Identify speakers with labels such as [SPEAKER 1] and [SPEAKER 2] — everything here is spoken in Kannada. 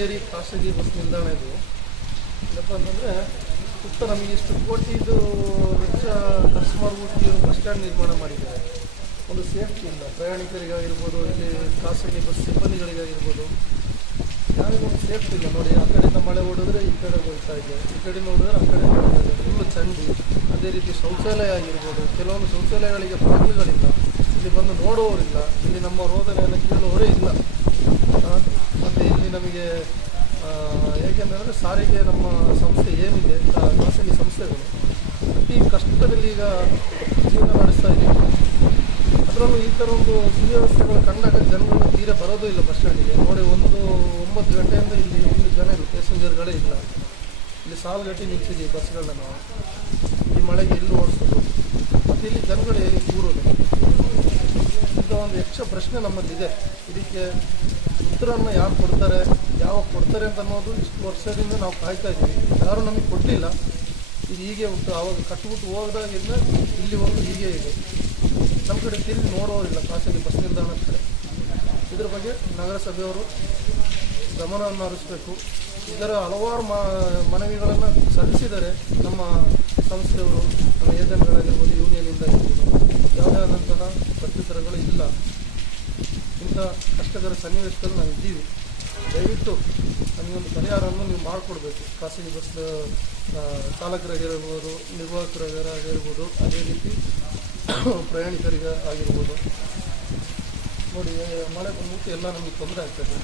[SPEAKER 1] ಮಡಿಕೇರಿ ಖಾಸಗಿ ಬಸ್ ನಿಲ್ದಾಣ ಇದು. ಏನಪ್ಪ ಅಂತಂದರೆ, ಸುತ್ತ ನಮಗೆ ಇಷ್ಟು ಕೋಟಿದು ವೆಚ್ಚ ಖರ್ಚು ಮಾಡಿಬಿಟ್ಟು ಇವರು ಬಸ್ ಸ್ಟ್ಯಾಂಡ್ ನಿರ್ಮಾಣ ಮಾಡಿದ್ದಾರೆ. ಒಂದು ಸೇಫ್ಟಿ ಇಲ್ಲ. ಪ್ರಯಾಣಿಕರಿಗಾಗಿರ್ಬೋದು, ಇಲ್ಲಿ ಖಾಸಗಿ ಬಸ್ ಸಿಬ್ಬಂದಿಗಳಿಗಾಗಿರ್ಬೋದು, ಯಾರಿಗೂ ಒಂದು ಸೇಫ್ಟಿ ಇಲ್ಲ. ನೋಡಿ, ಆ ಕಡೆಯಿಂದ ಮಳೆ ಓಡಿದ್ರೆ ಈ ಕಡೆ ಹೋಗ್ತಾ ಇದೆ. ಈ ಕಡೆ ನೋಡಿದ್ರೆ ಆ ಕಡೆ ಹೋಗ್ತಾ ಇದೆ. ಫುಲ್ಲು ಚಂಡಿ. ಅದೇ ರೀತಿ ಶೌಚಾಲಯ ಆಗಿರ್ಬೋದು. ಕೆಲವೊಂದು ಶೌಚಾಲಯಗಳಿಗೆ ಬಾಗಿಲುಗಳಿಲ್ಲ ಇಲ್ಲಿ ಬಂದು ನೋಡುವವರಿಲ್ಲ. ಇಲ್ಲಿ ನಮ್ಮ ರೋದನೆಯನ್ನು ಕೇಳುವವರೇ ಇಲ್ಲ. ನಮಗೆ ಏಕೆಂದರೆ ಸಾರಿಗೆ ನಮ್ಮ ಸಂಸ್ಥೆ ಏನಿದೆ ಆ, ಖಾಸಗಿ ಸಂಸ್ಥೆಗಳು ಪ್ರತಿ ಕಷ್ಟದಲ್ಲಿ ಈಗ ಜೀವನ ನಡೆಸ್ತಾ ಇದೆ. ಅದರಲ್ಲೂ ಈ ಥರ ಒಂದು ಸುವ್ಯವಸ್ಥೆಗಳು ಕಂಡಾಗ ಜನಗಳು ತೀರ ಬರೋದು ಇಲ್ಲ ಬಸ್ ಸ್ಟ್ಯಾಂಡಿಗೆ. ನೋಡಿ ಒಂದು ಒಂಬತ್ತು ಗಂಟೆಯಿಂದ ಇಲ್ಲಿ ಒಂದು ಜನ ಇಲ್ಲ ಪ್ಯಾಸೆಂಜರ್ಗಳೇ ಇಲ್ಲ. ಇಲ್ಲಿ ಸಾಲುಗಟ್ಟಿ ನಿಲ್ಸಿದ್ದೀವಿ ಬಸ್ಗಳನ್ನ ನಾವು. ಈ ಮಳೆಗೆ ಇಲ್ಲಿ ಓಡಿಸೋದು. ಮತ್ತು ಇಲ್ಲಿ ಜನಗಳು ಕೂರೋದು ಇಂಥ ಒಂದು ಯಕ್ಷ ಪ್ರಶ್ನೆ ನಮ್ಮಲ್ಲಿದೆ. ಇದಕ್ಕೆ ಉತ್ತರವನ್ನು ಯಾರು ಕೊಡ್ತಾರೆ, ಯಾವಾಗ ಕೊಡ್ತಾರೆ ಅಂತ ಅನ್ನೋದು ಇಷ್ಟು ವರ್ಷದಿಂದ ನಾವು ಕಾಯ್ತಾ ಇದ್ದೀವಿ. ಯಾರು ನಮಗೆ ಕೊಡಲಿಲ್ಲ ಇದು ಹೀಗೆ ಉಂಟು. ಆವಾಗ ಕಟ್ಬಿಟ್ಟು ಇಲ್ಲಿ ಒಂದು ಹೀಗೆ ಇದೆ. ನಮ್ಮ ಕಡೆ ತಿರುಗಿ ನೋಡೋರಿಲ್ಲ ಖಾಸಗಿ ಬಸ್ ನಿಲ್ದಾಣ ಕಡೆ. ಇದ್ರ ಬಗ್ಗೆ ನಗರಸಭೆಯವರು ಗಮನವನ್ನು ಹರಿಸಬೇಕು. ಇದರ ಹಲವಾರು ಮನವಿಗಳನ್ನು ಸಲ್ಲಿಸಿದರೆ ನಮ್ಮ ಸಂಸ್ಥೆಯವರು, ನಮ್ಮ ಏಜೆಂಟ್ಗಳಾಗಿರ್ಬೋದು ಯೂನಿಯನಿಂದ ಕಷ್ಟಕರ ಸನ್ನಿವೇಶದಲ್ಲಿ ನಾವು ಇದ್ದೀವಿ. ದಯವಿಟ್ಟು ನಮಗೊಂದು ಪರಿಹಾರವನ್ನು ನೀವು ಮಾಡಿಕೊಡ್ಬೇಕು. ಖಾಸಗಿ ಬಸ್ ಚಾಲಕರಾಗಿರ್ಬೋದು, ನಿರ್ವಾಹಕರಾಗಿರ್ಬೋದು, ಅದೇ ರೀತಿ ಪ್ರಯಾಣಿಕರಿಗೆ ಆಗಿರ್ಬೋದು. ನೋಡಿ, ಮಳೆ ಬಂದ್ಬಿಟ್ಟು ಎಲ್ಲ ನಮಗೆ ತೊಂದರೆ ಆಗ್ತದೆ.